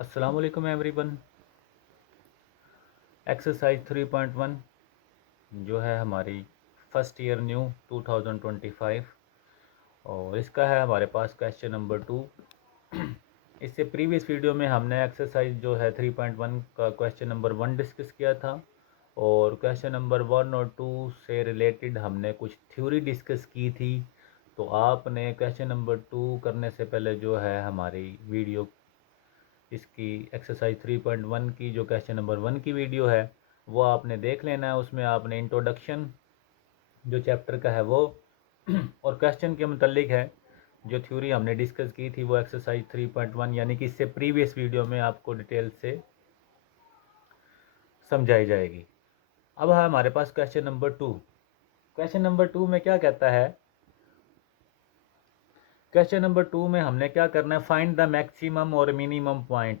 अस्सलाम वालेकुम everyone. Exercise 3.1 जो है हमारी फर्स्ट ईयर न्यू 2025 और इसका है हमारे पास क्वेश्चन नंबर 2। इससे प्रीवियस वीडियो में हमने एक्सरसाइज जो है 3.1 का क्वेश्चन नंबर 1 डिस्कस किया था और क्वेश्चन नंबर 1 और 2 से रिलेटेड हमने कुछ थ्योरी डिस्कस की थी। तो आपने क्वेश्चन नंबर 2 करने से पहले जो है हमारी वीडियो इसकी एक्सरसाइज 3.1 की जो क्वेश्चन नंबर 1 की वीडियो है वो आपने देख लेना है। उसमें आपने इंट्रोडक्शन जो चैप्टर का है वो और क्वेश्चन के मुतल्लिक है जो थ्योरी हमने डिस्कस की थी वो एक्सरसाइज 3.1 यानी कि इससे प्रीवियस वीडियो में आपको डिटेल से समझाई जाएगी। अब है हमारे पास क्वेश्चन नंबर 2। क्वेश्चन नंबर 2 में क्या कहता है? क्वेश्चन नंबर 2 में हमने क्या करना है, फाइंड द मैक्सिमम और minimum point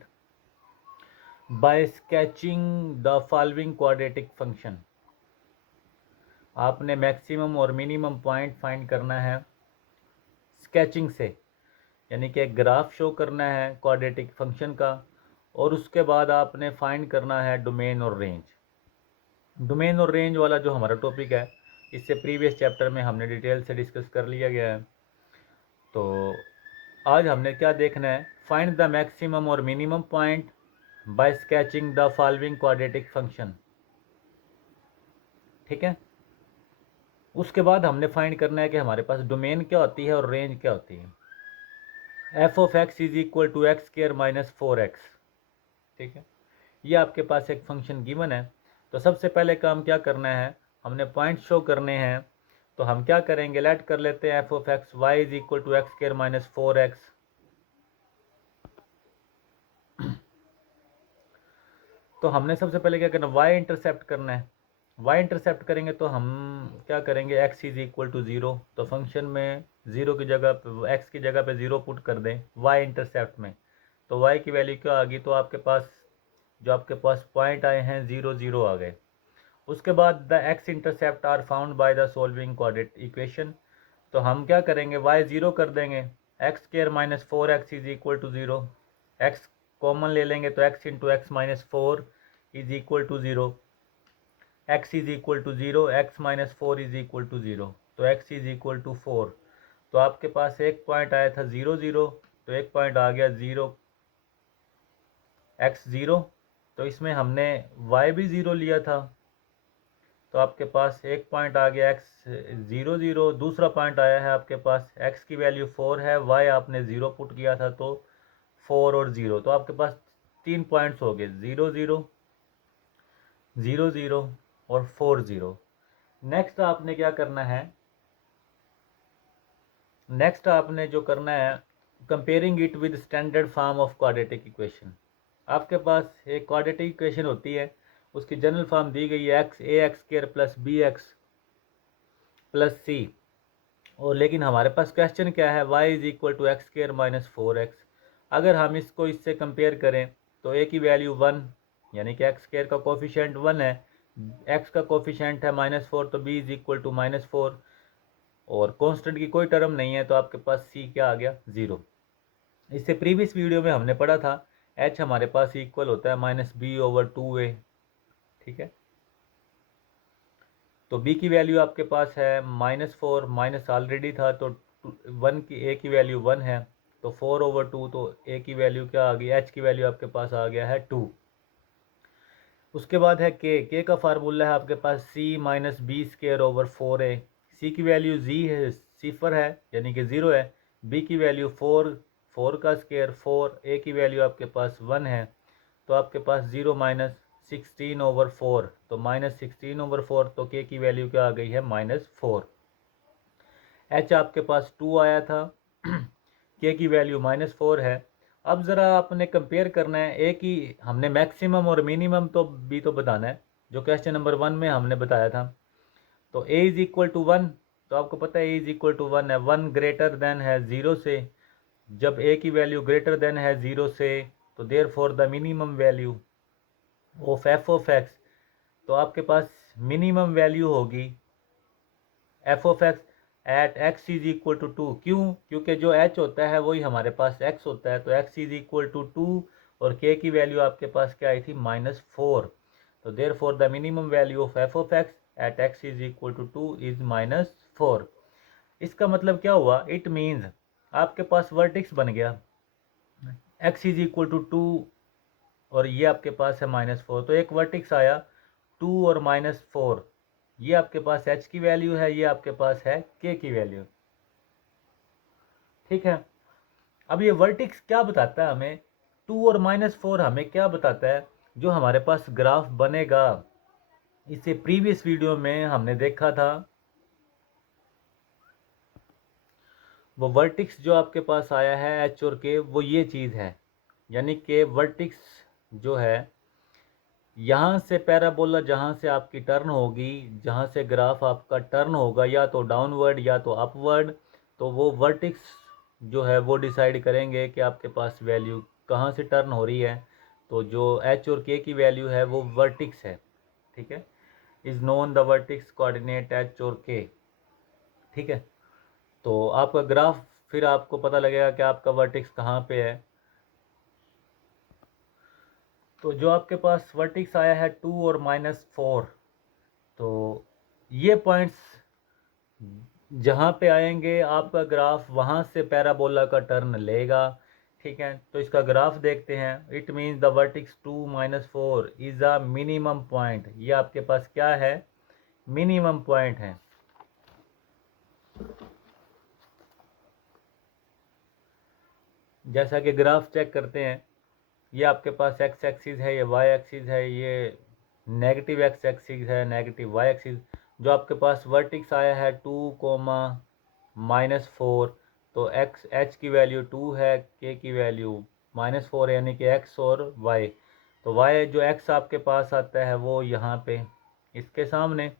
by sketching the following quadratic function. आपने मैक्सिमम और मिनिमम पॉइंट फाइंड करना है स्केचिंग से, यानी कि एक ग्राफ शो करना है क्वाड्रेटिक फंक्शन का और उसके बाद आपने फाइंड करना है डोमेन और रेंज। डोमेन और रेंज वाला जो हमारा टॉपिक है इससे प्रीवियस चैप्टर में हमने डिटेल से डिस्कस कर लिया गया है। तो आज हमने क्या देखना है, फाइंड द मैक्सिमम और minimum point by sketching the following quadratic function. ठीक है, उसके बाद हमने फाइंड करना है कि हमारे पास डोमेन क्या होती है और रेंज क्या होती है। F of x is equal to x square minus 4x। ठीक है, ये आपके पास एक फंक्शन गिवन है। तो सबसे पहले काम क्या करना है, हमने पॉइंट शो करने हैं। तो हम क्या करेंगे, लेट कर लेते हैं f of x y is equal to x square minus 4x। तो हमने सबसे पहले क्या करना है, वाई इंटरसेप्ट करना है। वाई इंटरसेप्ट करेंगे तो हम क्या करेंगे, x is equal to zero. तो फंक्शन में ज़ीरो की जगह पे एक्स की जगह पे ज़ीरो पुट कर दें वाई इंटरसेप्ट में। तो वाई की वैल्यू क्या आ गई, तो आपके पास जो आपके पास पॉइंट आए हैं 0 0 आ गए। उसके बाद the x intercept are found by the solving quadratic equation. तो हम क्या करेंगे, वाई ज़ीरो कर देंगे, x square minus 4x is equal to zero. X common ले लेंगे तो x into x minus 4 is equal to zero. X is equal to zero, x minus 4 is equal to zero, तो x is equal to 4। तो आपके पास एक point आया था 0 0, तो एक पॉइंट आ गया 0 एक्स 0। तो इसमें हमने वाई भी 0 लिया था, तो आपके पास एक पॉइंट आ गया एक्स 0 0। दूसरा पॉइंट आया है आपके पास एक्स की वैल्यू 4 है, वाई आपने 0 पुट किया था तो 4 और 0। तो आपके पास 3 पॉइंट्स हो गए, 0 0 0 0 और 4 0। नेक्स्ट आपने क्या करना है, नेक्स्ट आपने जो करना है, comparing it with standard form of quadratic equation. आपके पास एक क्वाड्रेटिक इक्वेशन होती है, उसकी जनरल फॉर्म दी गई है x a x square plus b x plus c. और लेकिन हमारे पास क्वेश्चन क्या है, y is equal to x square minus 4x। अगर हम इसको इससे कंपेयर करें तो a की वैल्यू 1 यानी कि एक्स स्क्र का कोफिशेंट 1 है, x का कोफिशेंट है -4, तो b इज इक्वल टू -4 और कांस्टेंट की कोई टर्म नहीं है, तो आपके पास c क्या आ गया, 0। इससे प्रीवियस वीडियो में हमने पढ़ा था h हमारे पास इक्वल होता है -b/2a। ठीक है, तो b की वैल्यू आपके पास है -4, माइनस ऑलरेडी था तो 1 की a की वैल्यू 1 है, तो 4/2, तो a की वैल्यू क्या आ गई, h की वैल्यू आपके पास आ गया है 2। उसके बाद है k का फार्मूला है आपके पास c minus b square over 4a। c की वैल्यू z है, सिफर है यानी कि 0 है। b की वैल्यू 4, 4 का स्क्र 4, a की वैल्यू आपके पास 1 है, तो आपके पास 0 माइनस 16/4, तो -16/4, तो k की वैल्यू क्या आ गई है, -4। h आपके पास 2 आया था k की वैल्यू -4 है। अब ज़रा आपने कंपेयर करना है, ए की हमने मैक्सिमम और मिनिमम तो भी तो बताना है जो क्वेश्चन नंबर 1 में हमने बताया था। तो a इज इक्वल टू 1, तो आपको पता है a इज इक्वल टू 1 है, 1 ग्रेटर देन है 0 से। जब a की वैल्यू ग्रेटर देन है 0 से तो therefore the minimum value of f of x, तो आपके पास मिनिमम वैल्यू होगी f of x at x is equal to 2। क्यों, क्योंकि जो h होता है वही हमारे पास x होता है, तो x इज इक्वल टू 2 और k की वैल्यू आपके पास क्या आई थी -4। तो therefore the minimum value of f of x at x is equal to 2 is -4। इसका मतलब क्या हुआ, इट मीन्स आपके पास वर्टिक्स बन गया x इज इक्वल टू 2 और ये आपके पास है -4। तो एक वर्टिक्स आया 2 और -4, ये आपके पास h की वैल्यू है, ये आपके पास है k की वैल्यू। ठीक है, अब ये वर्टिक्स क्या बताता है हमें, 2 और -4 हमें क्या बताता है, जो हमारे पास ग्राफ बनेगा। इससे प्रीवियस वीडियो में हमने देखा था वो वर्टिक्स जो आपके पास आया है h और k, वो ये चीज़ है, यानी कि वर्टिक्स जो है यहाँ से पैराबोला जहाँ से आपकी टर्न होगी, जहाँ से ग्राफ आपका टर्न होगा या तो डाउनवर्ड या तो अपवर्ड, तो वो वर्टिक्स जो है वो डिसाइड करेंगे कि आपके पास वैल्यू कहाँ से टर्न हो रही है। तो जो h और k की वैल्यू है वो वर्टिक्स है। ठीक है, is known the vertices coordinate h और k। ठीक है, तो आपका ग्राफ फिर आपको पता लगेगा कि आपका वर्टिक्स कहाँ पे है। तो जो आपके पास वर्टिक्स आया है 2 और -4, तो ये पॉइंट्स जहाँ पे आएंगे आपका ग्राफ वहाँ से पैराबोला का टर्न लेगा। ठीक है, तो इसका ग्राफ देखते हैं। It means the vertices 2 -4 is a minimum point. ये आपके पास क्या है, मिनिमम पॉइंट है। जैसा कि ग्राफ चेक करते हैं, ये आपके पास एक्स एक्सिस है, ये वाई एक्सिस है, ये नेगेटिव एक्स एक्सिस है, नेगेटिव वाई एक्सिस। जो आपके पास वर्टिक्स आया है 2, -4, तो एक्स एच की वैल्यू 2 है, के की वैल्यू -4 यानी कि एक्स और वाई। तो वाई जो एक्स आपके पास आता है वो यहाँ पे इसके सामने,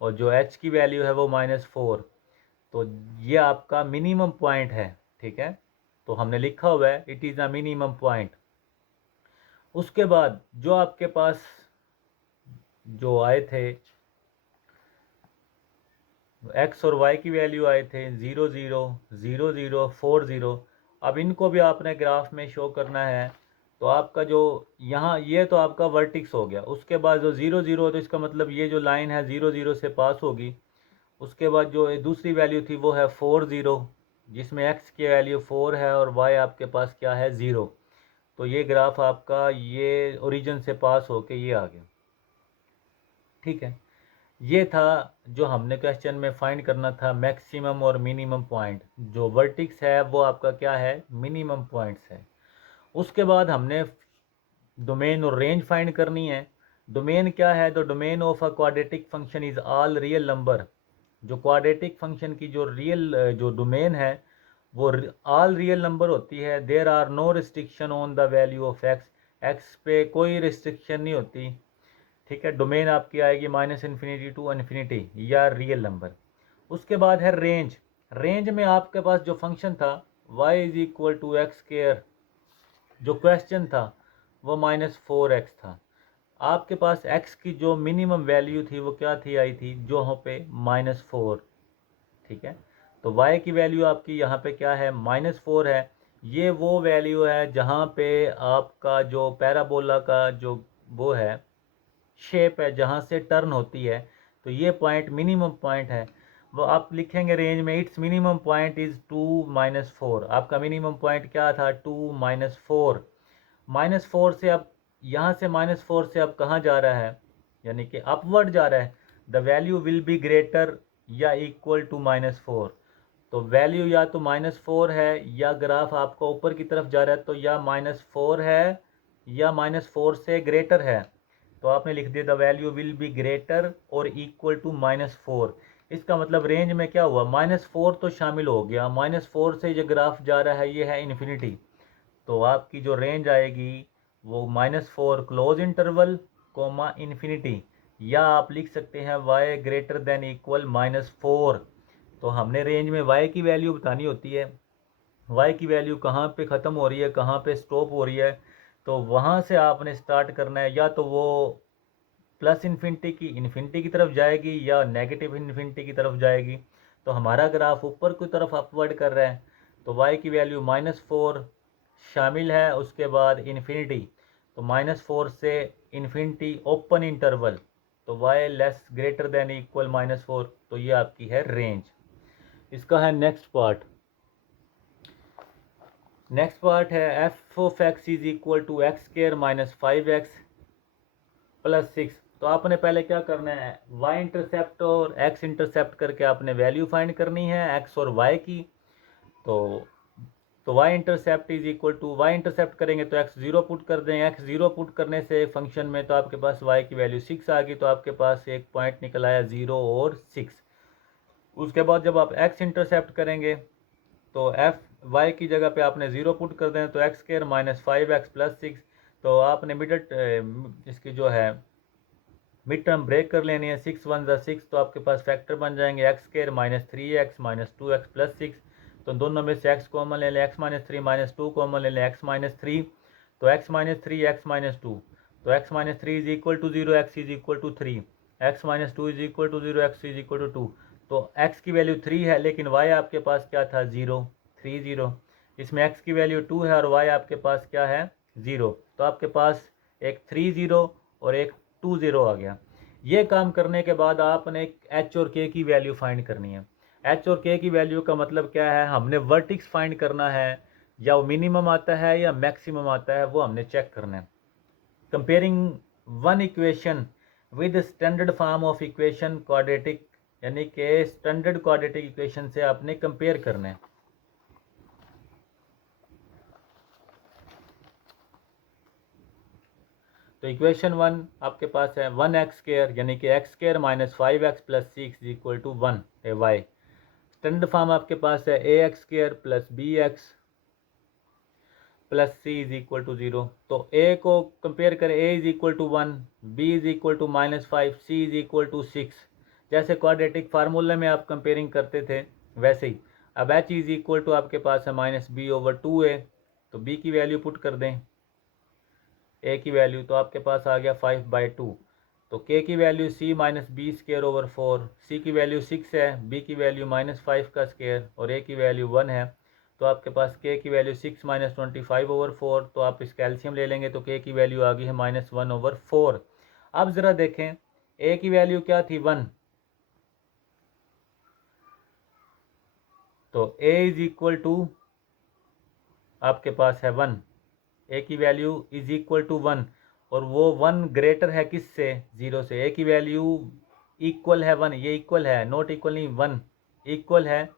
और जो एच की वैल्यू है वो -4। तो ये आपका मिनिमम पॉइंट है। ठीक है, तो हमने लिखा हुआ है it is a minimum point. उसके बाद जो आपके पास जो आए थे एक्स और वाई की वैल्यू आए थे 0 0 0 0 4 0। अब इनको भी आपने ग्राफ में शो करना है। तो आपका जो यहाँ ये तो आपका वर्टिक्स हो गया। उसके बाद जो 0 0, तो इसका मतलब ये जो लाइन है 0 0 से पास होगी। उसके बाद जो दूसरी वैल्यू थी वो है 4 0, जिसमें एक्स की वैल्यू 4 है और वाई आपके पास क्या है 0। तो ये ग्राफ आपका ये ओरिजिन से पास होके ये आ गया। ठीक है, ये था जो हमने क्वेश्चन में फाइंड करना था, मैक्सिमम और मिनिमम पॉइंट। जो वर्टिक्स है वो आपका क्या है, मिनिमम पॉइंट्स है। उसके बाद हमने डोमेन और रेंज फाइंड करनी है। डोमेन क्या है, the domain of a quadratic function is all real number. जो क्वाड्रेटिक फंक्शन की जो जो डोमेन है वो ऑल रियल नंबर होती है। There are no restriction on the value of x, x पे कोई रिस्ट्रिक्शन नहीं होती। ठीक है, डोमेन आपकी आएगी -∞ टू इन्फिनिटी या रियल नंबर। उसके बाद है रेंज। रेंज में आपके पास जो फंक्शन था y is equal to x square, जो क्वेश्चन था वो -4x था। आपके पास x की जो मिनिमम वैल्यू थी वो क्या थी, आई थी जो यहाँ पे -4। ठीक है, तो y की वैल्यू आपकी यहाँ पे क्या है, -4 है। ये वो वैल्यू है जहाँ पे आपका जो पैराबोला का जो वो है शेप है, जहाँ से टर्न होती है। तो ये पॉइंट मिनिमम पॉइंट है। वो आप लिखेंगे रेंज में इट्स मिनिमम पॉइंट इज़ 2 -4। आपका मिनिमम पॉइंट क्या था, 2 -4। -4 से अब यहाँ से -4 से अब कहाँ जा रहा है, यानी कि अपवर्ड जा रहा है। The value will be greater या इक्वल टू -4। तो वैल्यू या तो -4 है या ग्राफ आपका ऊपर की तरफ जा रहा है, तो या -4 है या -4 से ग्रेटर है। तो आपने लिख दिया the value will be greater और इक्वल टू -4। इसका मतलब रेंज में क्या हुआ, -4 तो शामिल हो गया। -4 से जो ग्राफ जा रहा है ये है इन्फिनिटी। तो आपकी जो रेंज आएगी वो -4 क्लोज इंटरवल इन्फिनिटी, या आप लिख सकते हैं y ग्रेटर देन इक्वल -4। तो हमने रेंज में y की वैल्यू बतानी होती है, y की वैल्यू कहाँ पे ख़त्म हो रही है, कहाँ पे स्टॉप हो रही है। तो वहाँ से आपने स्टार्ट करना है, या तो वो प्लस इन्फिनिटी की तरफ जाएगी या नेगेटिव इन्फिनिटी की तरफ जाएगी। तो हमारा ग्राफ ऊपर की तरफ अपवर्ड कर रहा है। तो y की वैल्यू -4 शामिल है, उसके बाद इन्फिनिटी, तो -4 से इन्फिनिटी ओपन इंटरवल, तो y less greater than equal -4, तो ये आपकी है रेंज। इसका है नेक्स्ट पार्ट। नेक्स्ट पार्ट है f of x is equal to x square minus 5x plus 6। तो आपने पहले क्या करना है, y इंटरसेप्ट और x इंटरसेप्ट करके आपने वैल्यू फाइंड करनी है x और y की। तो y intercept is equal to, y intercept करेंगे तो x 0 पुट कर दें, x 0 पुट करने से फंक्शन में तो आपके पास y की वैल्यू 6 आ गई, तो आपके पास एक पॉइंट निकल आया 0 और 6। उसके बाद जब आप x इंटरसेप्ट करेंगे तो एफ वाई की जगह पे आपने 0 पुट कर दें, तो x square minus 5x plus 6। तो आपने इसकी जो है मिड टर्म ब्रेक कर लेनी है, 6 1 ज़ा 6, तो आपके पास फैक्टर बन जाएंगे x square minus 3x minus 2x plus 6। तो दोनों में से x कॉमन ले लें, x माइनस 3 माइनस 2 कॉमन ले लें, x माइनस 3, तो x माइनस 3 x माइनस 2, तो x minus 3 is equal to 0, x is equal to 3, x minus 2 is equal to 0, x is equal to 2। तो x की value 3 है, लेकिन y आपके पास क्या था, 0, 3 0। इसमें x की वैल्यू 2 है और y आपके पास क्या है, 0। तो आपके पास एक 3 0 और एक 2 0 आ गया। ये काम करने के बाद आपने एच और के की वैल्यू फाइंड करनी है। एच और के की वैल्यू का मतलब क्या है, हमने वर्टिक्स फाइंड करना है, या वो मिनिमम आता है या मैक्सिमम आता है, वो हमने चेक करना है। Comparing one equation with standard form of equation quadratic, यानी कि स्टैंडर्ड क्वाड्रेटिक इक्वेशन से आपने कंपेयर करना है। तो इक्वेशन 1 आपके पास है 1x स्क्वायर, यानी कि x square minus 5x plus 6 equal to 1 है y। स्टैंडर्ड फॉर्म आपके पास है ax square plus bx plus c is equal to 0। तो a को कंपेयर करें, a is equal to 1, b is equal to -5, c is equal to 6। जैसे quadratic फार्मूले में आप कंपेयरिंग करते थे वैसे ही। अब h इज इक्वल टू आपके पास है -b/2a, तो b की वैल्यू पुट कर दें, a की वैल्यू, तो आपके पास आ गया 5/2। तो k की value c minus b square over 4, c की वैल्यू 6 है, b की वैल्यू -5 का स्क्र और a की वैल्यू 1 है। तो आपके पास k की वैल्यू 6 माइनस 25/4, तो आप इसका एलसीएम ले लेंगे तो k की वैल्यू आ गई है -1/4। अब ज़रा देखें a की वैल्यू क्या थी, 1, तो a इज इक्वल टू आपके पास है 1, ए की वैल्यू इज इक्वल टू 1, और वो 1 ग्रेटर है किससे, 0 से। ए की वैल्यू इक्वल है 1, ये इक्वल है, नॉट इक्वल नहीं, 1 इक्वल है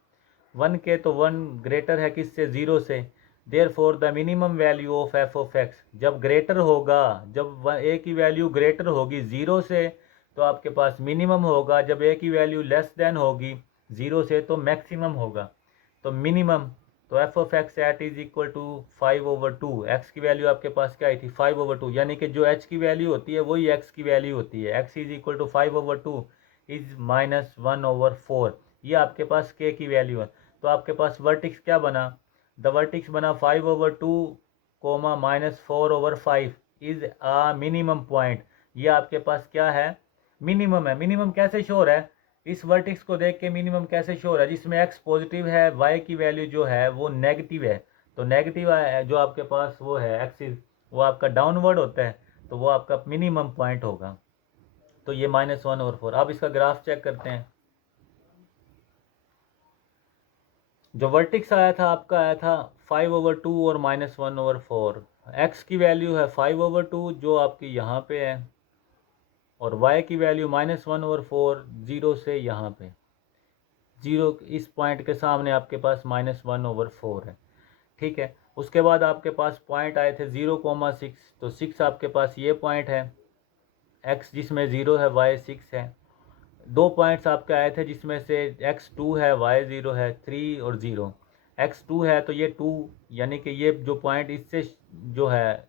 1 के, तो 1 ग्रेटर है किससे, 0 से। Therefore the minimum value of f of x, जब ग्रेटर होगा, जब ए की वैल्यू ग्रेटर होगी 0 से तो आपके पास मिनिमम होगा, जब ए की वैल्यू लेस देन होगी 0 से तो मैक्सिमम होगा। तो मिनिमम, तो f of x at is equal to 5/2, x की वैल्यू आपके पास क्या आई थी, 5/2, यानी कि जो एच की वैल्यू होती है वही एक्स की वैल्यू होती है। X is equal to 5/2 is -1/4, ये आपके पास के की वैल्यू है। तो आपके पास वर्टिक्स क्या बना, द वर्टिक्स बना 5/2 -4/5 इज आ मिनिमम पॉइंट। ये आपके पास क्या है, मिनिमम है। मिनिमम कैसे शो हो रहा है, इस वर्टिक्स को देख के मिनिमम कैसे शो हो रहा है, जिसमें एक्स पॉजिटिव है, वाई की वैल्यू जो है वो नेगेटिव है। तो नेगेटिव जो आपके पास वो है एक्सिस, वो आपका डाउनवर्ड होता है, तो वो आपका मिनिमम पॉइंट होगा। तो ये -1/4। अब इसका ग्राफ चेक करते हैं। जो वर्टिक्स आया था आपका आया था 5/2 और -1/4। एक्स की वैल्यू है 5/2 जो आपकी यहाँ पे है, और y की वैल्यू -1/4, 0 से यहाँ पे, 0 इस पॉइंट के सामने आपके पास -1/4 है। ठीक है, उसके बाद आपके पास पॉइंट आए थे 0,6, तो 6 आपके पास ये पॉइंट है, x जिसमें 0 है, y 6 है। दो पॉइंट्स आपके आए थे जिसमें से x 2 है, y 0 है, 3 और 0। x 2 है तो ये 2, यानी कि ये जो पॉइंट इससे जो है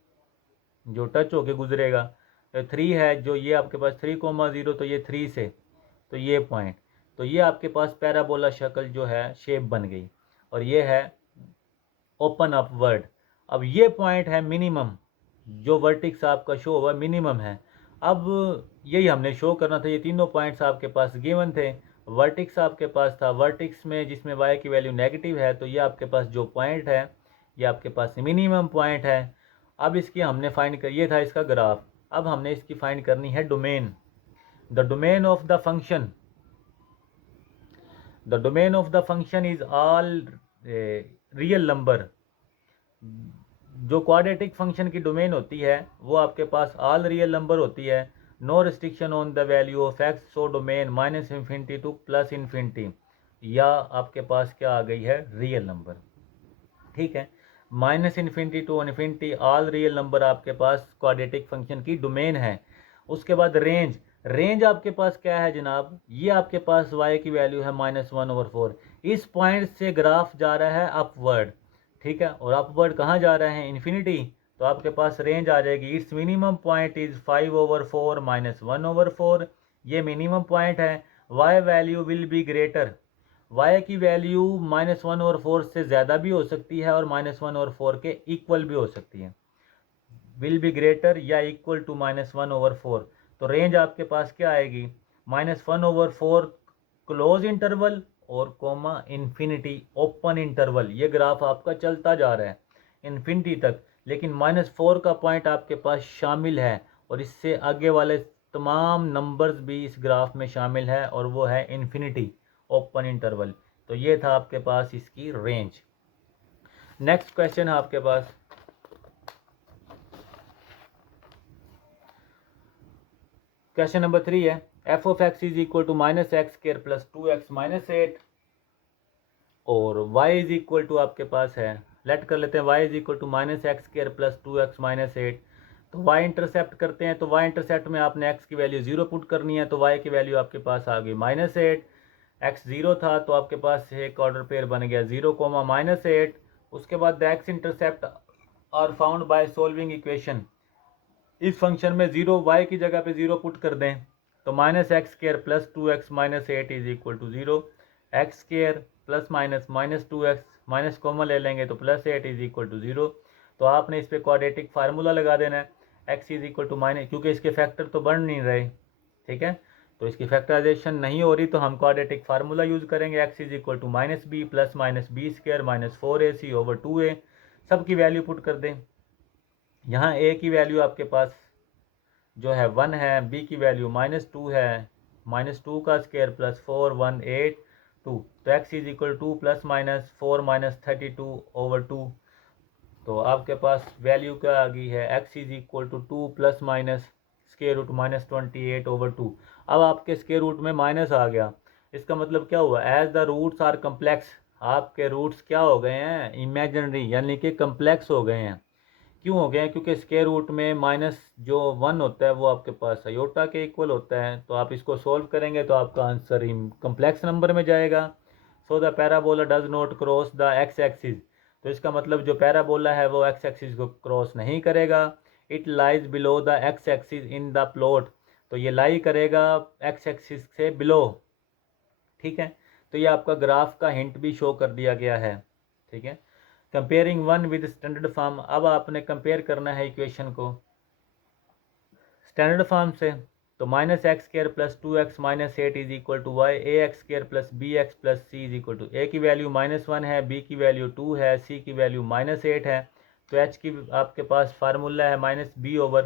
जो टच होके गुजरेगा। 3 है जो ये आपके पास 3,0, तो ये 3 से, तो ये पॉइंट, तो ये आपके पास पैराबोला शक्ल जो है शेप बन गई, और ये है ओपन अपवर्ड। अब ये पॉइंट है मिनिमम, जो वर्टिक्स आपका शो हुआ मिनिमम है। अब यही हमने शो करना था, ये तीनों पॉइंट्स आपके पास गिवन थे। वर्टिक्स आपके पास था, वर्टिक्स में जिसमें y की वैल्यू नेगेटिव है, तो ये आपके पास जो पॉइंट है ये आपके पास मिनिमम पॉइंट है। अब इसकी हमने फाइंड कर, ये था इसका ग्राफ। अब हमने इसकी फाइंड करनी है domain. The domain of the function, the domain of the function is all real number. जो क्वाड्रेटिक फंक्शन की डोमेन होती है वो आपके पास ऑल रियल नंबर होती है। No restriction on the value of x, so domain minus infinity to plus infinity, या आपके पास क्या आ गई है, रियल नंबर। ठीक है, minus infinity to infinity all real number आपके पास क्वाड्रेटिक फंक्शन की डोमेन है। उसके बाद रेंज, रेंज आपके पास क्या है जनाब, ये आपके पास y की वैल्यू है -1/4। इस पॉइंट से ग्राफ जा रहा है अपवर्ड, ठीक है, और अपवर्ड कहाँ जा रहे हैं, इन्फिनिटी। तो आपके पास रेंज आ जाएगी, इट्स मिनिमम पॉइंट इज 5/4 -1/4। ये मिनिमम पॉइंट है। y value will be greater, y की वैल्यू -1/4 से ज़्यादा भी हो सकती है और -1/4 के इक्वल भी हो सकती है। विल बी ग्रेटर या इक्वल टू -1/4। तो रेंज आपके पास क्या आएगी, -1/4 क्लोज इंटरवल और कोमा इन्फिनिटी ओपन इंटरवल। ये ग्राफ आपका चलता जा रहा है इन्फिनिटी तक, लेकिन -4 का पॉइंट आपके पास शामिल है और इससे आगे वाले तमाम नंबर्स भी इस ग्राफ में शामिल है और वो है इन्फिनिटी ओपन इंटरवल। तो ये था आपके पास इसकी रेंज। नेक्स्ट क्वेश्चन है आपके पास, क्वेश्चन नंबर 3 है, f of x is equal to -x² plus 2x - 8 और y इज इक्वल टू आपके पास है, लेट कर लेते हैं y is equal to -x² plus 2x - 8। तो y इंटरसेप्ट करते हैं, तो y इंटरसेप्ट में आपने x की वैल्यू 0 पुट करनी है, तो y की वैल्यू आपके पास आ गई -8। x 0 था तो आपके पास एक ऑर्डर पेयर बन गया 0, -8। उसके बाद the x intercept are found by solving equation. इस फंक्शन में 0 y की जगह पे 0 पुट कर दें, तो -x² plus 2x - 8 is equal to 0। x² plus -2x minus common ले लेंगे तो +8 इज इक्वल टू 0। तो आपने इस पर क्वाड्रेटिक फार्मूला लगा देना है, x is equal to minus, क्योंकि इसके फैक्टर तो बढ़ नहीं रहे, ठीक है, तो इसकी फैक्टराइजेशन नहीं हो रही, तो हम क्वाड्रेटिक फार्मूला यूज़ करेंगे। x is equal to -b plus -b² -4ac over 2a। सब की वैल्यू पुट कर दें। यहाँ a की वैल्यू आपके पास जो है 1 है, b की वैल्यू -2 है, -2 का स्क्वायर प्लस 4 1 8 2। तो x is equal two plus -4 -32 over 2। तो आपके पास वैल्यू क्या आ गई है, x is equal to 2 plus minus square root -28 over 2। अब आपके स्क्वायर रूट में माइनस आ गया, इसका मतलब क्या हुआ, as the roots are complex, आपके रूट्स क्या हो गए हैं, इमेजिनरी यानी कि कम्प्लेक्स हो गए हैं। क्यों हो गए हैं, क्योंकि स्क्वायर रूट में माइनस जो 1 होता है वो आपके पास आयोटा के इक्वल होता है। तो आप इसको सोल्व करेंगे तो आपका आंसर कम्प्लेक्स नंबर में जाएगा। So the parabola does not cross the x axis. तो इसका मतलब जो पैराबोला है वो एक्स एक्सिस को क्रॉस नहीं करेगा। It lies below the x axis in the plot. तो ये लाई करेगा एक्स एक्सिस से बिलो, ठीक है। तो ये आपका ग्राफ का हिंट भी शो कर दिया गया है, ठीक है। Comparing one with standard form, अब आपने कंपेयर करना है इक्वेशन को स्टैंडर्ड फॉर्म से। तो -x² plus 2x - 8 is equal to y, ax² plus bx plus c is equal to, a की वैल्यू -1 है, b की वैल्यू 2 है, c की वैल्यू -8 है। तो h की आपके पास फार्मूला है -b/2a।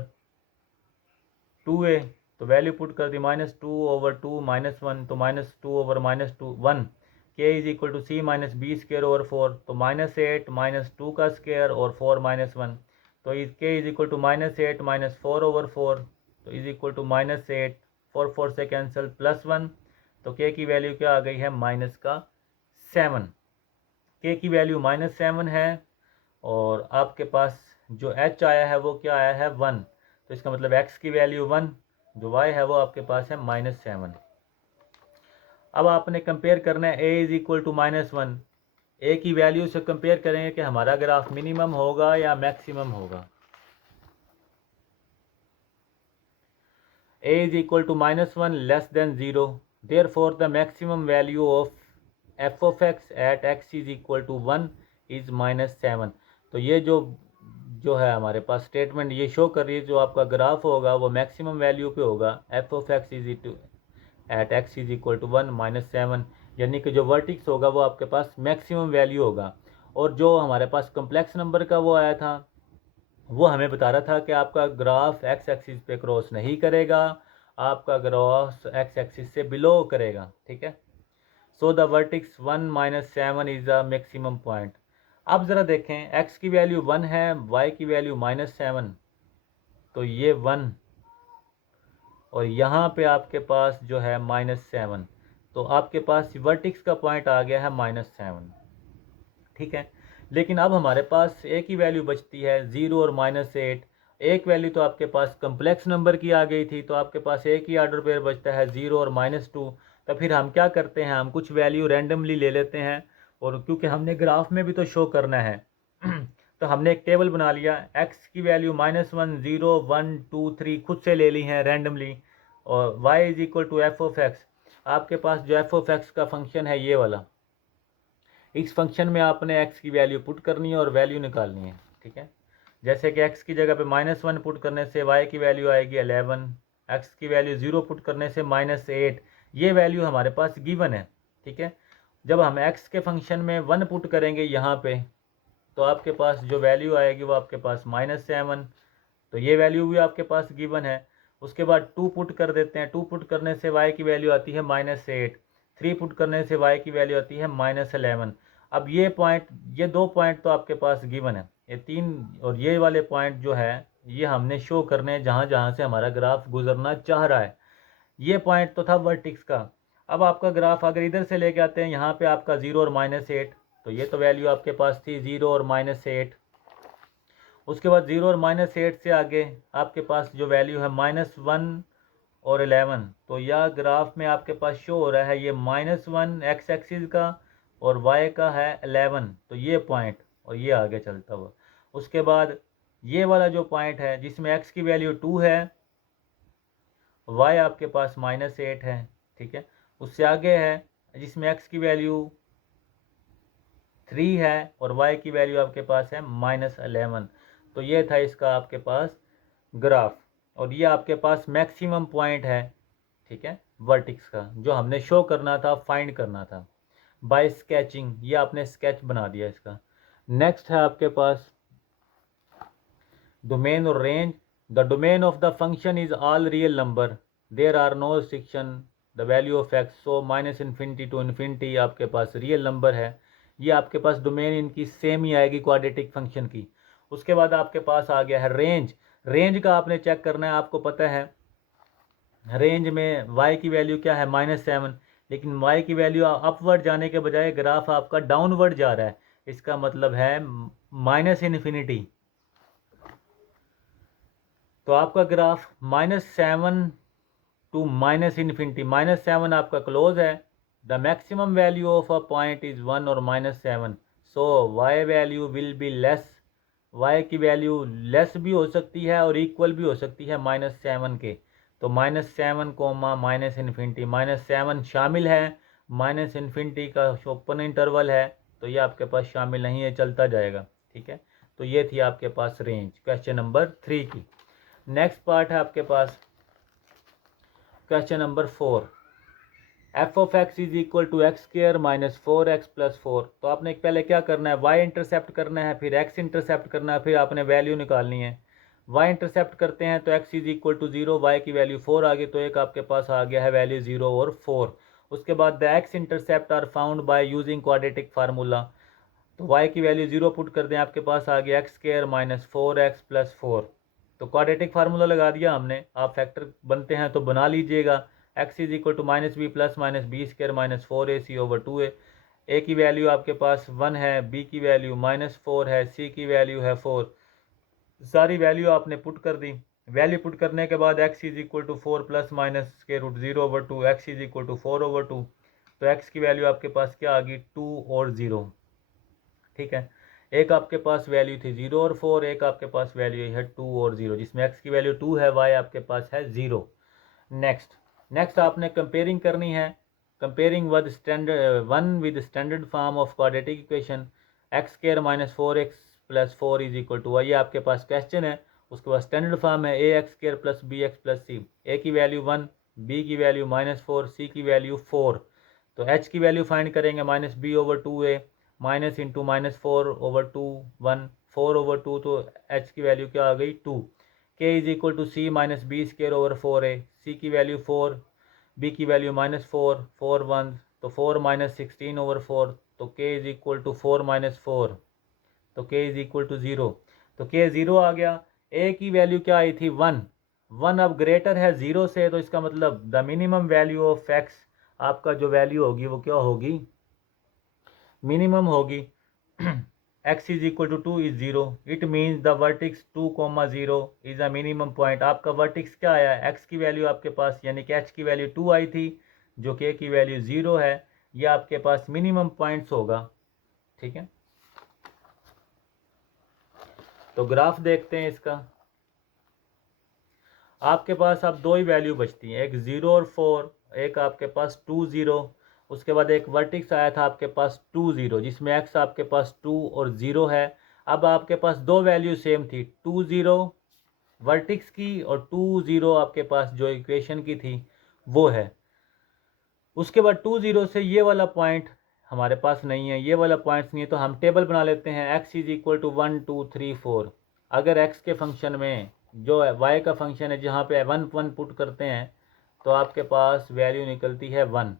तो वैल्यू पुट कर दी, -2/2 -1, तो -2/2 1। k is equal to c minus b²/4। तो -8 -2 का स्क्वायर और 4 -1। तो k इज इक्वल टू -8 -4/4। तो इज इक्वल टू -8, 4 4 से कैंसिल, +1। तो k की वैल्यू क्या आ गई है, -7। k की वैल्यू -7 है और आपके पास जो h आया है वो क्या आया है, 1। तो इसका मतलब x की वैल्यू 1, जो y है वो आपके पास है -7। अब आपने कंपेयर करना है a is equal to -1। a की वैल्यू से कंपेयर करेंगे कि हमारा ग्राफ मिनिमम होगा या मैक्सिमम होगा। a is equal to -1 less than 0, therefore the maximum value of f of x at x is equal to 1 is -7। तो ये जो है हमारे पास स्टेटमेंट ये शो कर रही है, जो आपका ग्राफ होगा वो मैक्सिमम वैल्यू पे होगा, f of x is at x is equal to 1 -7, यानी कि जो वर्टिक्स होगा वो आपके पास मैक्सिमम वैल्यू होगा। और जो हमारे पास कम्प्लेक्स नंबर का वो आया था वो हमें बता रहा था कि आपका ग्राफ एक्स एक्सिस पे क्रॉस नहीं करेगा, आपका ग्राफ एक्स एक्सिस से बिलो करेगा। ठीक है, so the vertices 1 - 7 is the maximum point. अब ज़रा देखें, x की वैल्यू 1 है, y की वैल्यू -7, तो ये 1 और यहाँ पे आपके पास जो है -7, तो आपके पास वर्टिक्स का पॉइंट आ गया है -7। ठीक है, लेकिन अब हमारे पास एक ही वैल्यू बचती है 0 और -8। एक वैल्यू तो आपके पास कम्प्लेक्स नंबर की आ गई थी, तो आपके पास एक ही ऑर्डर पेयर बचता है 0 और -2। तो फिर हम क्या करते हैं, हम कुछ वैल्यू रैंडमली ले लेते हैं, और क्योंकि हमने ग्राफ में भी तो शो करना है तो हमने एक टेबल बना लिया, x की वैल्यू -1, 0, 1, 2, 3 खुद से ले ली हैं रैंडमली, और y = f(x). आपके पास जो f(x) का फंक्शन है ये वाला, इस फंक्शन में आपने x की वैल्यू पुट करनी है और वैल्यू निकालनी है। ठीक है, जैसे कि x की जगह पे -1 पुट करने से y की वैल्यू आएगी 11, x की वैल्यू 0 पुट करने से -8। ये वैल्यू हमारे पास गिवन है। ठीक है, जब हम x के फंक्शन में 1 पुट करेंगे यहाँ पे, तो आपके पास जो वैल्यू आएगी वो आपके पास -7, तो ये वैल्यू भी आपके पास गिवन है। उसके बाद 2 पुट कर देते हैं, 2 पुट करने से y की वैल्यू आती है -8, 3 पुट करने से y की वैल्यू आती है -11। अब ये दो पॉइंट तो आपके पास गिवन है, ये 3 और ये वाले पॉइंट जो है ये हमने शो करने हैं जहाँ जहाँ से हमारा ग्राफ गुजरना चाह रहा है। ये पॉइंट तो था वर्टिक्स का। अब आपका ग्राफ अगर इधर से लेके आते हैं यहाँ पे आपका 0 और -8, तो ये तो वैल्यू आपके पास थी 0 और -8। उसके बाद 0 और -8 से आगे आपके पास जो वैल्यू है -1 और 11, तो यह ग्राफ में आपके पास शो हो रहा है ये -1 एक्स एक्सिस का और y का है 11, तो ये पॉइंट और ये आगे चलता हुआ। उसके बाद ये वाला जो पॉइंट है जिसमें x की वैल्यू 2 है, y आपके पास -8 है। ठीक है, उससे आगे है जिसमें x की वैल्यू 3 है और y की वैल्यू आपके पास है -11। तो ये था इसका आपके पास ग्राफ, और ये आपके पास मैक्सिमम पॉइंट है। ठीक है, वर्टिक्स का जो हमने शो करना था, फाइंड करना था बाय स्केचिंग, ये आपने स्केच बना दिया इसका। नेक्स्ट है आपके पास डोमेन और range. The domain of the function is all real number, there are no restriction, the value of x, so -∞ to ∞ आपके पास रियल नंबर है। ये आपके पास डोमेन इनकी सेम ही आएगी क्वाड्रेटिक फंक्शन की। उसके बाद आपके पास आ गया है रेंज। रेंज का आपने चेक करना है, आपको पता है रेंज में y की वैल्यू क्या है -7, लेकिन y की वैल्यू अपवर्ड जाने के बजाय ग्राफ आपका डाउनवर्ड जा रहा है, इसका मतलब है -∞। तो आपका ग्राफ -7 to -∞, -7 आपका क्लोज है। The maximum value of a point is 1 और -7, सो y value will be less. y की वैल्यू लेस भी हो सकती है और इक्वल भी हो सकती है -7 के। तो -7, -∞, -7 शामिल है, -∞ का ओपन इंटरवल है, तो ये आपके पास शामिल नहीं है, चलता जाएगा। ठीक है, तो ये थी आपके पास रेंज क्वेश्चन नंबर 3 की। नेक्स्ट पार्ट है आपके पास question number 4, f(x) is equal to x² - 4x + 4। तो आपने पहले क्या करना है, y इंटरसेप्ट करना है, फिर x इंटरसेप्ट करना है, फिर आपने वैल्यू निकालनी है। y इंटरसेप्ट करते हैं तो x is equal to 0, y की वैल्यू 4 आ गई, तो एक आपके पास आ गया है वैल्यू 0 और 4। उसके बाद the x intercept are found by using quadratic formula, तो y की वैल्यू 0 पुट कर दें, आपके पास आ गया x² - 4x + 4। तो क्वाड्रेटिक फार्मूला लगा दिया हमने, आप फैक्टर बनते हैं तो बना लीजिएगा। x is equal to -b + -b² - 4ac/2a। a की वैल्यू आपके पास 1 है, b की वैल्यू -4 है, c की वैल्यू है 4। सारी वैल्यू आपने पुट कर दी। वैल्यू पुट करने के बाद x is equal to 4 ± √0/2, x is equal to 4/2। तो x की वैल्यू आपके पास क्या आ गई, 2 और 0। ठीक है, एक आपके पास वैल्यू थी 0 और 4, एक आपके पास वैल्यू है 2 और 0, जिसमें x की वैल्यू 2 है, y आपके पास है 0। नेक्स्ट आपने कंपेयरिंग करनी है, comparing with standard form of quadratic equation, x² - 4x + 4 is equal to, ये आपके पास क्वेश्चन है। उसके बाद स्टैंडर्ड फॉर्म है ax² + bx + c। a की वैल्यू 1, b की वैल्यू -4, c की वैल्यू 4। तो h की वैल्यू फाइंड करेंगे -b/2a, माइनस इंटू -4/2 1 4/2 तो h की वैल्यू क्या आ गई 2। k is equal to c minus b² / 4a, c की वैल्यू 4, b की वैल्यू -4 4 1 तो 4 - 16/4 तो k इज इक्वल टू 4 - 4 तो k इज इक्वल टू 0 तो k 0 आ गया। a की वैल्यू क्या आई थी 1 1 अब ग्रेटर है 0 से तो इसका मतलब the minimum value of x आपका जो वैल्यू होगी वो क्या होगी मिनिमम होगी। x is equal to 2 is 0 it means the vertex 2,0 is a minimum point. आपका वर्टिक्स क्या आया x की वैल्यू आपके पास यानी कि h की वैल्यू 2 आई थी जो k की वैल्यू 0 है, ये आपके पास मिनिमम पॉइंट्स होगा। ठीक है, तो ग्राफ देखते हैं इसका। आपके पास अब दो ही वैल्यू बचती हैं, एक 0 और 4, एक आपके पास 2 0, उसके बाद एक वर्टिक्स आया था आपके पास 2 0 जिसमें x आपके पास 2 और 0 है। अब आपके पास दो वैल्यू सेम थी 2 0 वर्टिक्स की और 2 0 आपके पास जो इक्वेशन की थी वो है। उसके बाद 2 0 से ये वाला पॉइंट हमारे पास नहीं है, ये वाला पॉइंट्स नहीं है, तो हम टेबल बना लेते हैं x इज इक्वल टू 1 2 3 4। अगर x के फंक्शन में जो y का फंक्शन है जहाँ पे 1 1 पुट करते हैं तो आपके पास वैल्यू निकलती है 1,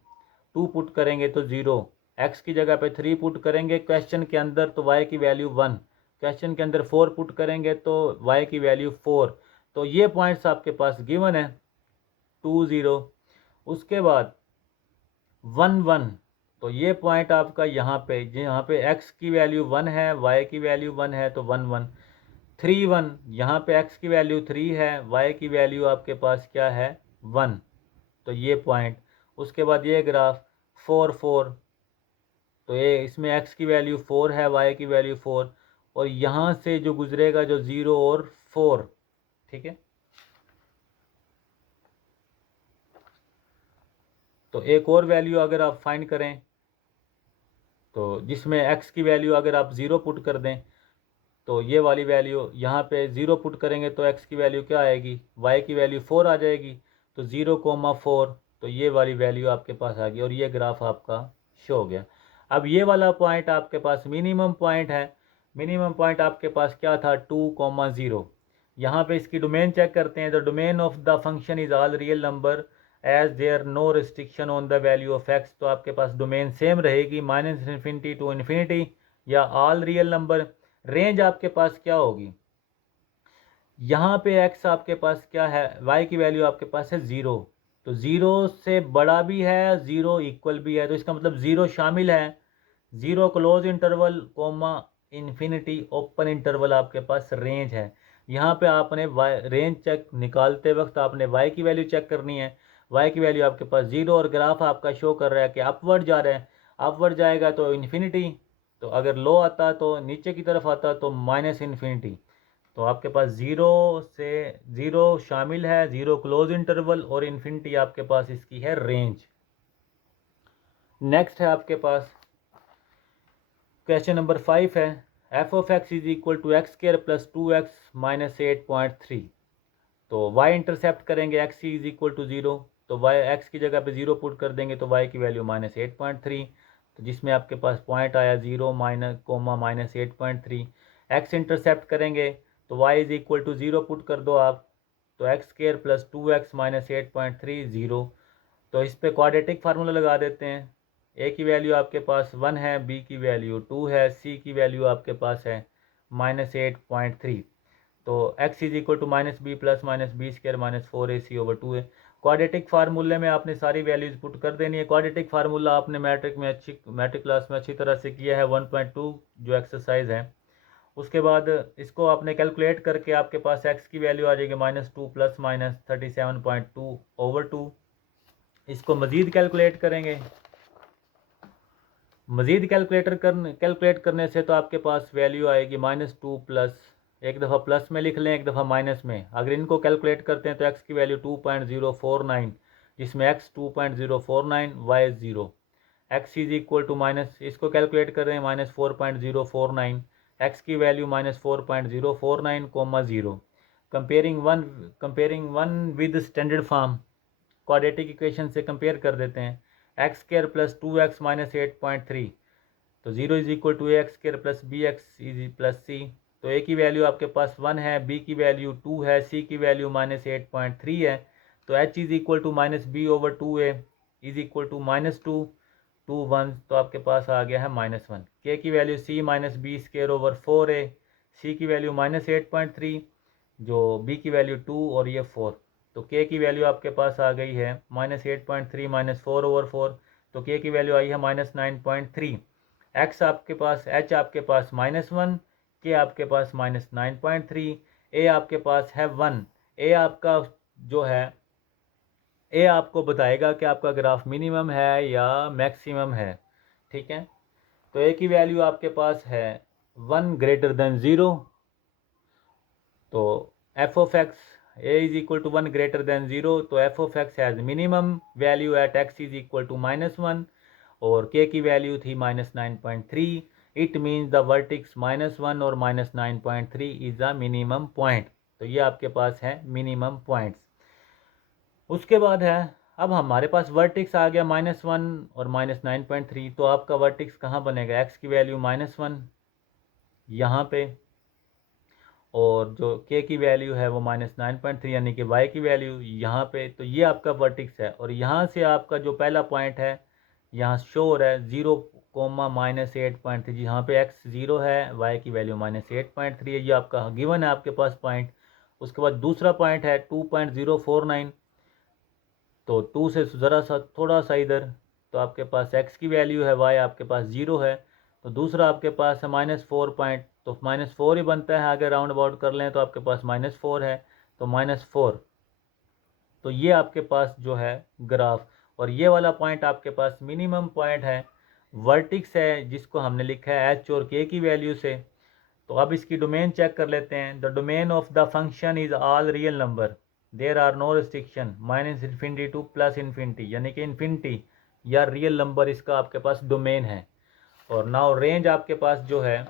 2 पुट करेंगे तो 0, x की जगह पे 3 पुट करेंगे क्वेश्चन के अंदर तो y की वैल्यू 1, क्वेश्चन के अंदर 4 पुट करेंगे तो y की वैल्यू 4। तो ये पॉइंट्स आपके पास गिवन है 2 0। उसके बाद 1 1 तो ये पॉइंट आपका यहाँ पे x की वैल्यू 1 है y की वैल्यू 1 है तो 1 1 3 1 यहाँ पे x की वैल्यू 3 है y की वैल्यू आपके पास क्या है 1 तो ये पॉइंट। उसके बाद ये ग्राफ 4 4 तो ये इसमें x की वैल्यू 4 है y की वैल्यू 4 और यहाँ से जो गुजरेगा जो 0 और 4। ठीक है, तो एक और वैल्यू अगर आप फाइंड करें तो जिसमें x की वैल्यू अगर आप 0 पुट कर दें तो ये वाली वैल्यू यहाँ पे 0 पुट करेंगे तो x की वैल्यू क्या आएगी y की वैल्यू 4 आ जाएगी तो 0,4 तो ये वाली वैल्यू आपके पास आ गई और ये ग्राफ आपका शो हो गया। अब ये वाला पॉइंट आपके पास मिनिमम पॉइंट है, मिनिमम पॉइंट आपके पास क्या था 2,0। यहाँ पे इसकी डोमेन चेक करते हैं, the domain of the function is all real number as there no restriction on the value of x। तो आपके पास डोमेन सेम रहेगी -∞ to ∞ या ऑल रियल नंबर। रेंज आपके पास क्या होगी यहाँ पे x आपके पास क्या है y की वैल्यू आपके पास है 0 तो 0 से बड़ा भी है 0 इक्वल भी है तो इसका मतलब 0 शामिल है, 0 close interval comma infinity open interval आपके पास रेंज है। यहाँ पे आपने रेंज चेक निकालते वक्त आपने y की वैल्यू चेक करनी है, y की वैल्यू आपके पास 0 और ग्राफ आपका शो कर रहा है कि अपवर्ड जा रहा है, अपवर्ड जाएगा तो इन्फिनिटी, तो अगर लो आता तो नीचे की तरफ आता तो -∞। तो आपके पास 0 से 0 शामिल है, 0 क्लोज इंटरवल और इन्फिनिटी आपके पास इसकी है रेंज। नेक्स्ट है आपके पास क्वेश्चन नंबर 5 है f of x is equal to x² plus 2x minus 8.3। तो y इंटरसेप्ट करेंगे x इज इक्वल टू 0 तो y x की जगह पे 0 पुट कर देंगे तो y की वैल्यू -8.3 तो जिसमें आपके पास पॉइंट आया 0 -8.3। x इंटरसेप्ट करेंगे तो y is equal to 0 put कर दो आप तो x² प्लस 2x माइनस 8.3 0। तो इस पर क्वाड्रेटिक फार्मूला लगा देते हैं, a की वैल्यू आपके पास 1 है, b की वैल्यू 2 है, c की वैल्यू आपके पास है -8.3 तो x is equal to -b plus -b² -4ac/2 है। क्वाड्रेटिक फार्मूले में आपने सारी वैल्यूज पुट कर देनी है। क्वाड्रेटिक फार्मूला आपने मैट्रिक क्लास में अच्छी तरह से किया है 1.2 जो एक्सरसाइज है। उसके बाद इसको आपने कैलकुलेट करके आपके पास x की वैल्यू आ जाएगी -2 प्लस -37.2/2। इसको मज़ीद कैलकुलेट करेंगे, मज़ीद कैलकुलेट करने से तो आपके पास वैल्यू आएगी -2 प्लस, एक दफ़ा प्लस में लिख लें एक दफ़ा माइनस में। अगर इनको कैलकुलेट करते हैं तो x की वैल्यू 2.049 जिसमें x 2.049 y 0, x is equal to minus, इसको कैलकुलेट कर रहे हैं -4.049, x की value -4.049 0। Comparing one with standard form quadratic equation से कंपेयर कर देते हैं। x² प्लस 2x माइनस 8.3 तो 0 is equal to a x square plus b x is plus c. तो ए की वैल्यू आपके पास 1 है, बी की वैल्यू 2 है, सी की वैल्यू -8.3 है। तो h is equal to -b/2a is equal to -2 2 1, तो आपके पास आ गया है -1। के की वैल्यू c -b²/4a, सी की वैल्यू -8.3, जो बी की वैल्यू 2 और ये 4। तो के की वैल्यू आपके पास आ गई है -8.3 -4/4, तो के की वैल्यू आई है -9.3। एक्स आपके पास, एच आपके पास -1, के आपके पास -9.3, ए आपके पास है 1। ए आपका जो है, ए आपको बताएगा कि आपका ग्राफ मिनिमम है या मैक्सिमम है, ठीक है। तो ए की वैल्यू आपके पास है 1 ग्रेटर देन 0, तो f of x a is equal to 1 greater than 0, तो f of x has minimum value at x is equal to -1, और के की वैल्यू थी -9.3। इट मीन्स द वर्टिक्स -1 और -9.3 इज द मिनिमम पॉइंट। तो ये आपके पास है मिनिमम पॉइंट्स। उसके बाद है, अब हमारे पास वर्टिक्स आ गया -1 और -9.3, तो आपका वर्टिक्स कहाँ बनेगा, एक्स की वैल्यू -1 यहाँ पे, और जो के की वैल्यू है वो -9.3 यानी कि वाई की वैल्यू यहाँ पे। तो ये आपका वर्टिक्स है, और यहाँ से आपका जो पहला पॉइंट है यहाँ शो हो रहा है 0, -8.3, यहाँ पे x 0 है, y की वैल्यू -8.3 है, ये आपका गिवन है आपके पास पॉइंट। उसके बाद दूसरा पॉइंट है 2.049, तो 2 से ज़रा सा थोड़ा सा इधर, तो आपके पास x की वैल्यू है, y आपके पास 0 है। तो दूसरा आपके पास है -4 पॉइंट, तो -4 ही बनता है, आगे राउंड अबाउट कर लें तो आपके पास -4 है, तो -4। तो ये आपके पास जो है ग्राफ, और ये वाला पॉइंट आपके पास मिनिमम पॉइंट है, वर्टिक्स है, जिसको हमने लिखा है एच और के की वैल्यू से। तो अब इसकी डोमेन चेक कर लेते हैं। The domain of the function is all real number, there are no restriction, -∞ to +∞, यानी कि इन्फिनिटी या रियल नंबर इसका आपके पास डोमेन है। और नाउ रेंज आपके पास जो है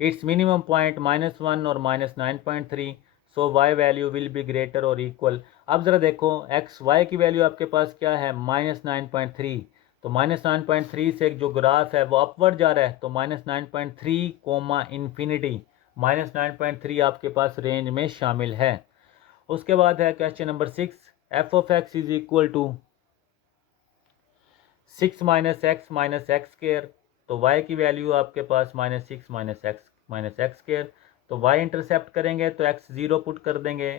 इट्स मिनिमम पॉइंट -1 और -9.3, so y value will be greater और इक्वल। अब ज़रा देखो एक्स वाई की वैल्यू आपके पास क्या है, -9.3, तो -9.3 से जो ग्राफ है वो अपवर्ड जा रहा है, तो -9.3 इन्फिनिटी, -9.3 आपके पास रेंज में शामिल है। उसके बाद है question number 6, f of x is equal to 6 - x - x square, तो y की वैल्यू आपके पास -6 - x स्क्र, तो y इंटरसेप्ट करेंगे तो x 0 पुट कर देंगे,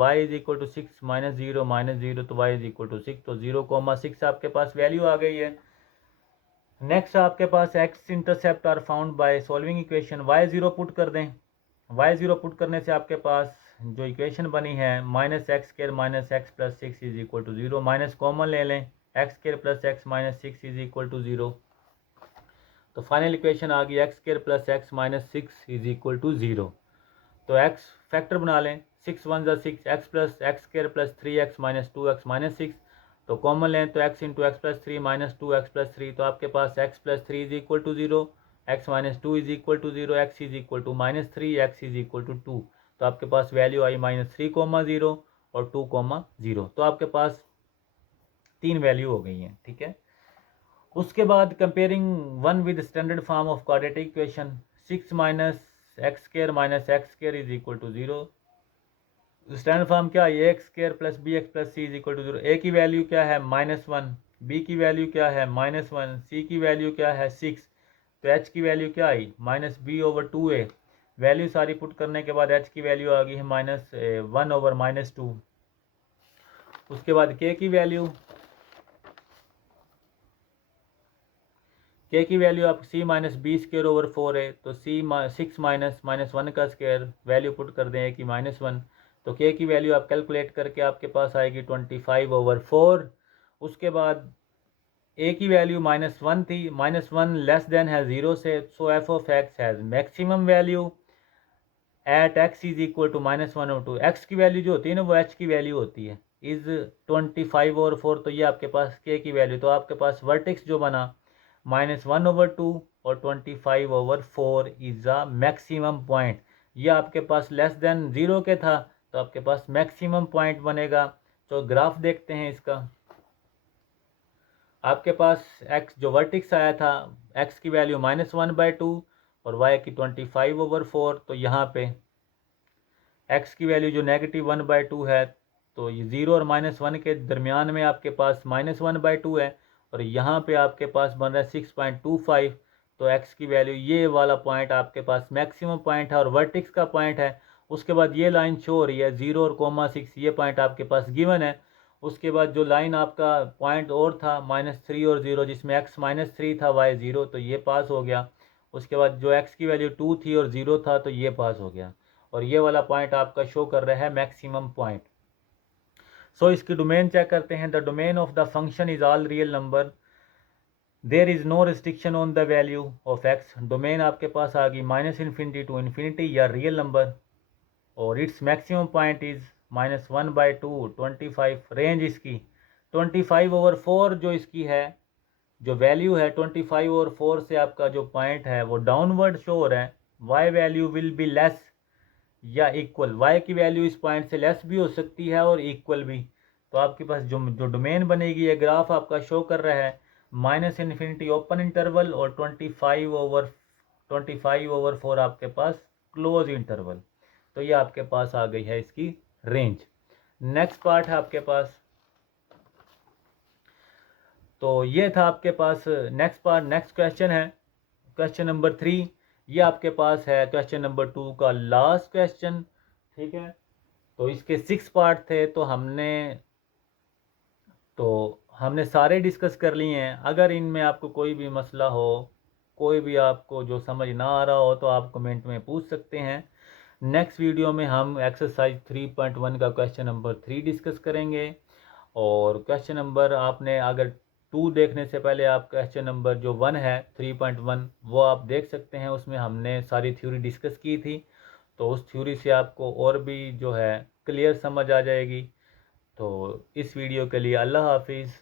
y इज इक्वल टू 6 - 0 - 0, तो y इज इक्वल टू 6, तो 0,6 आपके पास वैल्यू आ गई है। नेक्स्ट आपके पास x intercept are found by solving equation, y 0 put कर दें, y 0 पुट करने से आपके पास जो इक्वेशन बनी है -x square - x plus 6 is equal to 0, minus common ले लें, x square plus x minus 6 is equal to 0, तो फाइनल इक्वेशन आ गई x square plus x minus 6 is equal to 0। तो x फैक्टर बना लें, 6 1 ज़ा 6, x plus x square plus 3x minus 2x minus 6, तो कॉमन लें तो x into x plus 3 minus 2x plus 3, तो आपके पास x plus 3 is equal to 0, x minus 2 is equal to 0, x is equal to -3, x is equal to 2, तो आपके पास value आई -3,0 और 2,0, तो आपके पास 3 वैल्यू हो गई हैं, ठीक है। उसके बाद comparing one with standard form of quadratic equation, 6 - x square - x square is equal to 0, standard form क्या है, x square plus b x plus c is equal to 0। A की वैल्यू क्या है -1, बी की वैल्यू क्या है -1, सी की value क्या है 6, तो एच की वैल्यू क्या आई -b/2a, वैल्यू सारी पुट करने के बाद एच की वैल्यू आ गई है -1/-2। उसके बाद के की वैल्यू आप c - b²/4 है, तो c 6 - -1 का स्क्वायर, वैल्यू पुट कर दें a की -1, तो k की वैल्यू आप कैलकुलेट करके आपके पास आएगी 25/4। उसके बाद a की वैल्यू -1 थी, -1 लेस देन है 0 से, so f of x has maximum value at x is equal to -1/2। X की वैल्यू जो होती है ना वो h की वैल्यू होती है, इज़ 25/4, तो ये आपके पास k की वैल्यू, तो आपके पास वर्टेक्स जो बना -1/2 और 25/4 इज़ अ मैक्सिमम पॉइंट। ये आपके पास लेस देन 0 के था, तो आपके पास मैक्सिमम पॉइंट बनेगा। तो ग्राफ देखते हैं इसका। आपके पास x जो वर्टिक्स आया था, x की वैल्यू -1/2 और y की 25/4, तो यहाँ पे x की वैल्यू जो -1/2 है, तो ये 0 और -1 के दरमियान में आपके पास -1/2 है, और यहाँ पे आपके पास बन रहा है 6.25। तो x की वैल्यू, ये वाला पॉइंट आपके पास मैक्सिमम पॉइंट है और वर्टिक्स का पॉइंट है। उसके बाद ये लाइन शो हो रही है 0 और -6, ये पॉइंट आपके पास गिवन है। उसके बाद जो लाइन आपका पॉइंट और था -3 और 0, जिसमें x -3 था, y 0, तो ये पास हो गया। उसके बाद जो x की वैल्यू 2 थी और 0 था, तो ये पास हो गया। और ये वाला पॉइंट आपका शो कर रहा है मैक्सिमम पॉइंट। सो इसकी डोमेन चेक करते हैं। The domain of the function is all real number, there is no restriction on the value of x. Domain आपके पास आ गई -∞ टू इन्फिनिटी या रियल नंबर, और it's maximum point is -1/2 25। Range इसकी 25/4 जो इसकी है, जो वैल्यू है 25/4 से आपका जो पॉइंट है वो डाउनवर्ड शो हो रहा है। Y value will be less या इक्वल, y की वैल्यू इस पॉइंट से लेस भी हो सकती है और इक्वल भी। तो आपके पास जो जो डोमेन बनेगी, ये ग्राफ आपका शो कर रहा है -∞ ओपन इंटरवल और 25/4 आपके पास क्लोज इंटरवल। तो ये आपके पास आ गई है इसकी रेंज। नेक्स्ट पार्ट है आपके पास, तो ये था आपके पास नेक्स्ट पार्ट। नेक्स्ट क्वेश्चन है क्वेश्चन नंबर 3। ये आपके पास है क्वेश्चन नंबर 2 का लास्ट क्वेश्चन, ठीक है। तो इसके 6 पार्ट थे, तो हमने सारे डिस्कस कर लिए हैं। अगर इनमें आपको कोई भी मसला हो, कोई भी आपको जो समझ ना आ रहा हो, तो आप कमेंट में पूछ सकते हैं। नेक्स्ट वीडियो में हम एक्सरसाइज 3.1 का क्वेश्चन नंबर 3 डिस्कस करेंगे। और क्वेश्चन नंबर, आपने अगर 2 देखने से पहले आप क्वेश्चन नंबर जो 1 है 3.1 वो आप देख सकते हैं। उसमें हमने सारी थ्योरी डिस्कस की थी, तो उस थ्योरी से आपको और भी जो है क्लियर समझ आ जाएगी। तो इस वीडियो के लिए अल्लाह हाफिज़।